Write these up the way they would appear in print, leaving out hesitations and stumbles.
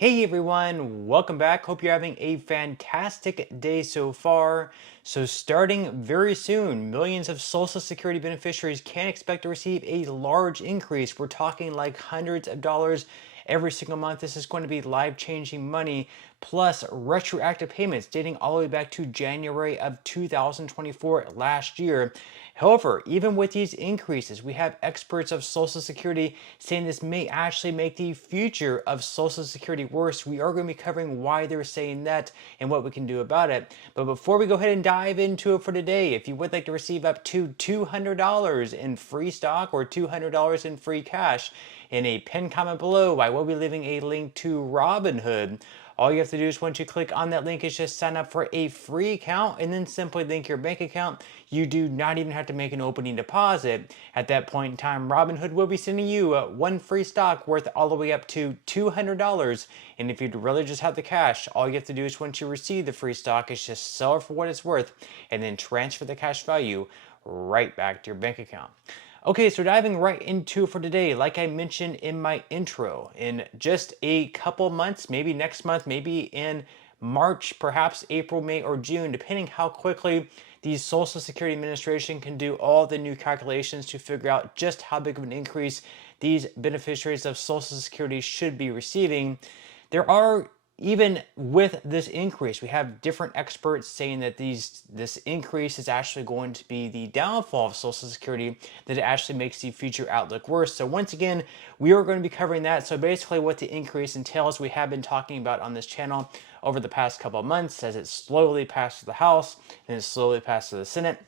Hey everyone, welcome back. Hope you're having a fantastic day so far. So, starting very soon, millions of Social Security beneficiaries can expect to receive a large increase. We're talking like hundreds of dollars every single month. This is going to be life changing money, plus retroactive payments dating all the way back to January of 2024 last year. However, even with these increases, we have experts of Social Security saying this may actually make the future of Social Security worse. We are going to be covering why they're saying that and what we can do about it. But before we go ahead and dive into it for today, if you would like to receive up to $200 in free stock or $200 in free cash, in a pinned comment below, I will be leaving a link to Robinhood. All you have to do is once you click on that link is just sign up for a free account and then simply link your bank account. You do not even have to make an opening deposit. At that point in time, Robinhood will be sending you one free stock worth all the way up to $200. And if you'd really just have the cash, all you have to do is once you receive the free stock is just sell it for what it's worth and then transfer the cash value right back to your bank account. Okay, so diving right into for today, like I mentioned in my intro, in just a couple months, maybe next month, maybe in March, perhaps April, May, or June, depending how quickly the Social Security Administration can do all the new calculations to figure out just how big of an increase these beneficiaries of Social Security should be receiving. There are even with this increase, we have different experts saying that this increase is actually going to be the downfall of Social Security, that it actually makes the future outlook worse. So once again, we are going to be covering that. So basically what the increase entails, we have been talking about on this channel over the past couple of months as it slowly passed to the House and it slowly passed to the Senate.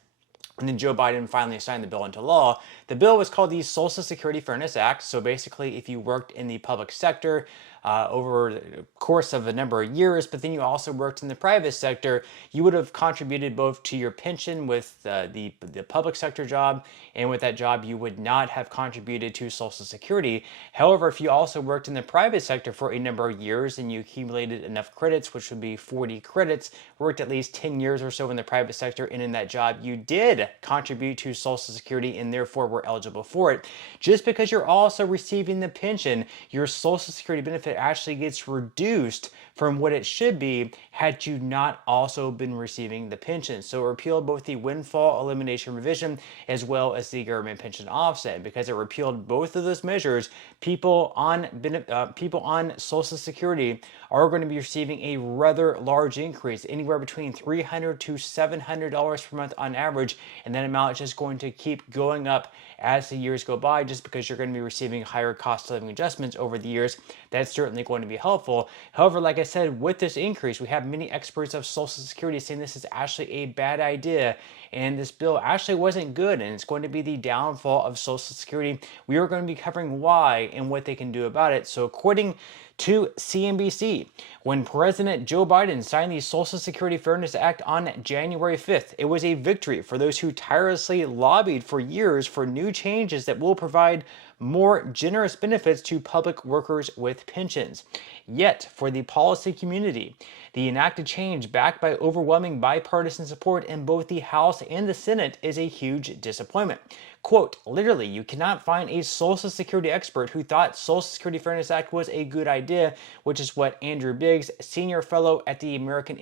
And then Joe Biden finally signed the bill into law. The bill was called the Social Security Fairness Act. So basically, if you worked in the public sector over the course of a number of years, but then you also worked in the private sector, you would have contributed both to your pension with the public sector job, and with that job, you would not have contributed to Social Security. However, if you also worked in the private sector for a number of years and you accumulated enough credits, which would be 40 credits, worked at least 10 years or so in the private sector, and in that job, you did contribute to Social Security and therefore were eligible for it. Just because you're also receiving the pension, your Social Security benefit actually gets reduced from what it should be had you not also been receiving the pension. So it repealed both the windfall elimination revision as well as the government pension offset. Because it repealed both of those measures, people on Social Security are going to be receiving a rather large increase, anywhere between $300 to $700 per month on average, and that amount is just going to keep going up as the years go by, just because you're going to be receiving higher cost of living adjustments over the years. That's certainly going to be helpful. However, like I said, with this increase, we have many experts of Social Security saying this is actually a bad idea, and this bill actually wasn't good, and it's going to be the downfall of Social Security. We are going to be covering why and what they can do about it. So according to CNBC, when President Joe Biden signed the Social Security Fairness Act on January 5th, it was a victory for those who tirelessly lobbied for years for new changes that will provide more generous benefits to public workers with pensions. Yet, for the policy community, the enacted change, backed by overwhelming bipartisan support in both the House and the Senate, is a huge disappointment. Quote, literally, you cannot find a Social Security expert who thought Social Security Fairness Act was a good idea, which is what Andrew Biggs, senior fellow at the American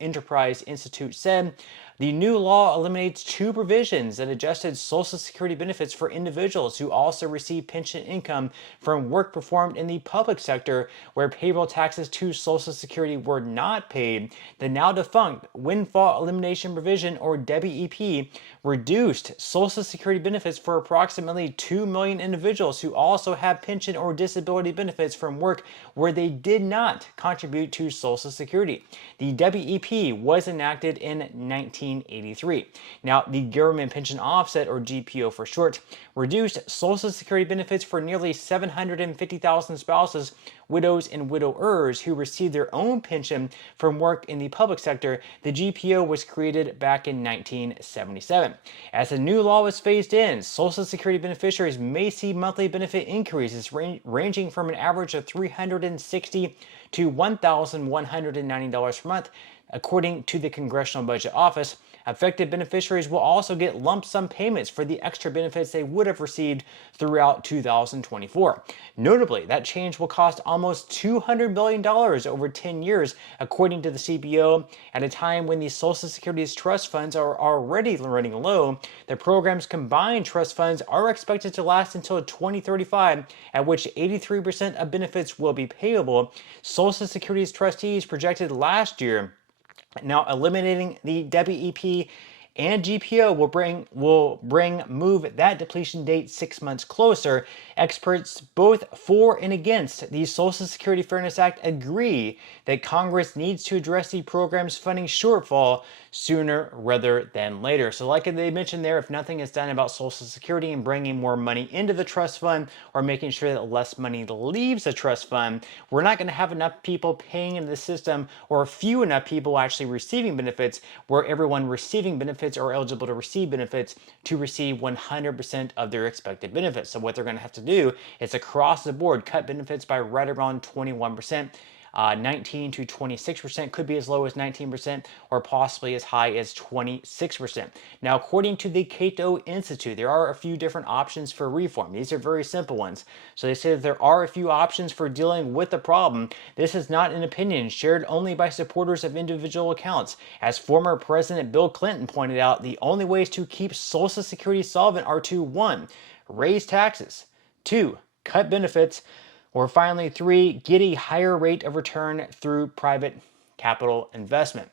Enterprise Institute, said. The new law eliminates two provisions that adjusted Social Security benefits for individuals who also receive pension income from work performed in the public sector where payroll taxes to Social Security were not paid. The now defunct Windfall Elimination Provision, or WEP, reduced Social Security benefits for approximately 2 million individuals who also have pension or disability benefits from work where they did not contribute to Social Security. The WEP was enacted in 1983. Now, the Government Pension Offset, or GPO for short, reduced Social Security benefits for nearly 750,000 spouses, widows, and widowers who received their own pension from work in the public sector. The GPO was created back in 1977. As the new law was phased in, Social Security beneficiaries may see monthly benefit increases ranging from an average of $360 to $1,190 per month, According to the Congressional Budget Office, affected beneficiaries will also get lump sum payments for the extra benefits they would have received throughout 2024. Notably, that change will cost almost $200 billion over 10 years, according to the CBO, at a time when the Social Security's trust funds are already running low. The program's combined trust funds are expected to last until 2035, at which 83% of benefits will be payable. Social Security's trustees projected last year. Now, eliminating the WEP and GPO will move that depletion date 6 months closer. Experts both for and against the Social Security Fairness Act agree that Congress needs to address the program's funding shortfall sooner rather than later. So like they mentioned there, if nothing is done about Social Security and bringing more money into the trust fund or making sure that less money leaves the trust fund, we're not going to have enough people paying into the system or few enough people actually receiving benefits where everyone receiving benefits or eligible to receive benefits to receive 100% of their expected benefits. So what they're going to have to do is across the board cut benefits by right around 21%. 19 to 26%, could be as low as 19%, or possibly as high as 26%. Now, according to the Cato Institute, there are a few different options for reform. These are very simple ones. So they say that there are a few options for dealing with the problem. This is not an opinion shared only by supporters of individual accounts. As former President Bill Clinton pointed out, the only ways to keep Social Security solvent are to 1. Raise taxes, 2. Cut benefits, or finally, 3, get a higher rate of return through private capital investment.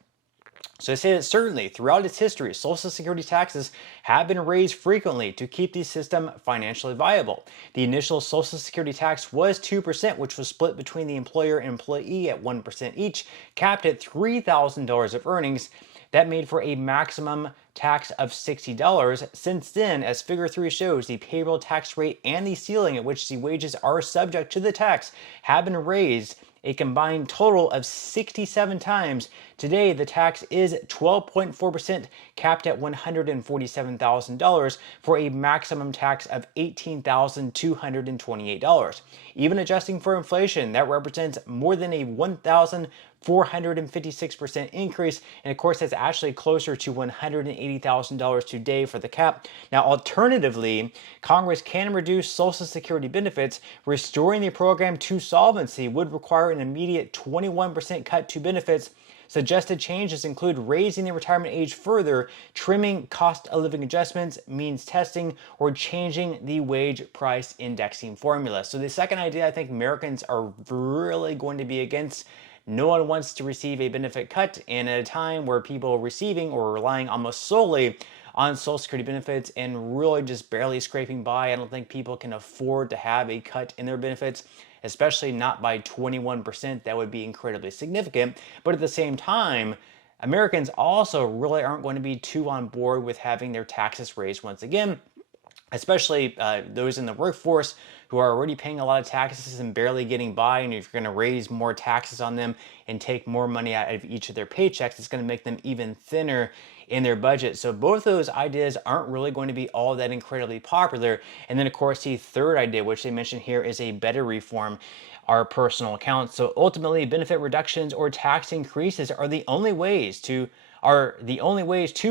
So they say that certainly throughout its history, Social Security taxes have been raised frequently to keep the system financially viable. The initial Social Security tax was 2%, which was split between the employer and employee at 1% each, capped at $3,000 of earnings. That made for a maximum tax of $60. Since then, as Figure 3 shows, the payroll tax rate and the ceiling at which the wages are subject to the tax have been raised a combined total of 67 times. Today, the tax is 12.4%, capped at $147,000 for a maximum tax of $18,228. Even adjusting for inflation, that represents more than a 1,456% increase, and of course that's actually closer to $180,000 today for the cap. Now, alternatively, Congress can reduce Social Security benefits. Restoring the program to solvency would require an immediate 21% cut to benefits. Suggested changes include raising the retirement age further, trimming cost of living adjustments, means testing, or changing the wage price indexing formula. So the second idea I think Americans are really going to be against. No one wants to receive a benefit cut, and at a time where people are receiving or relying almost solely on Social Security benefits and really just barely scraping by, I don't think people can afford to have a cut in their benefits, especially not by 21%. That would be incredibly significant. But at the same time, Americans also really aren't going to be too on board with having their taxes raised once again, especially those in the workforce who are already paying a lot of taxes and barely getting by. And if you're going to raise more taxes on them and take more money out of each of their paychecks, it's going to make them even thinner in their budget. So both of those ideas aren't really going to be all that incredibly popular. And then of course the third idea, which they mentioned here, is a better reform, our personal accounts. So ultimately, benefit reductions or tax increases are the only ways to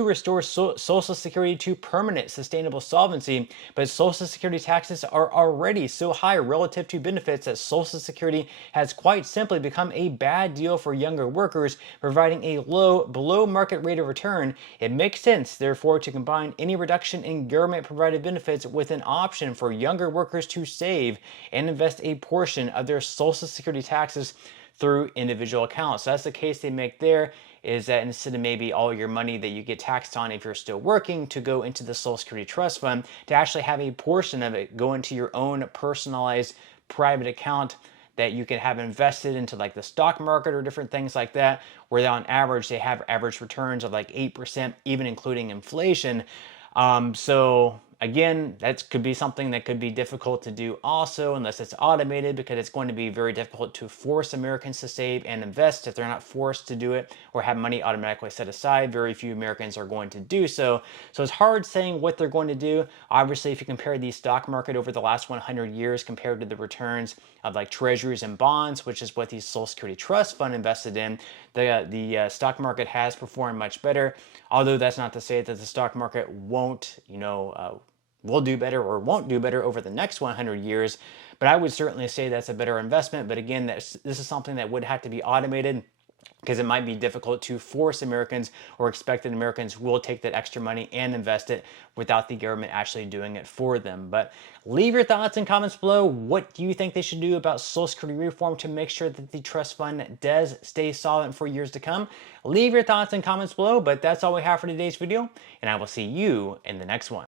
restore Social Security to permanent sustainable solvency. But Social Security taxes are already so high relative to benefits that Social Security has quite simply become a bad deal for younger workers, providing a low, below market rate of return. It makes sense, therefore, to combine any reduction in government provided benefits with an option for younger workers to save and invest a portion of their Social Security taxes through individual accounts. So that's the case they make there, is that instead of maybe all your money that you get taxed on if you're still working to go into the Social Security Trust Fund, to actually have a portion of it go into your own personalized private account that you can have invested into like the stock market or different things like that, where on average they have average returns of like 8%, even including inflation. So Again, that could be something that could be difficult to do also, unless it's automated, because it's going to be very difficult to force Americans to save and invest if they're not forced to do it or have money automatically set aside. Very few Americans are going to do so. So it's hard saying what they're going to do. Obviously, if you compare the stock market over the last 100 years compared to the returns of like treasuries and bonds, which is what the Social Security Trust Fund invested in, the stock market has performed much better. Although that's not to say that the stock market won't, will do better or won't do better over the next 100 years. But I would certainly say that's a better investment. But again, this is something that would have to be automated, because it might be difficult to force Americans or expect that Americans will take that extra money and invest it without the government actually doing it for them. But leave your thoughts and comments below. What do you think they should do about Social Security reform to make sure that the trust fund does stay solvent for years to come? Leave your thoughts and comments below, but that's all we have for today's video, and I will see you in the next one.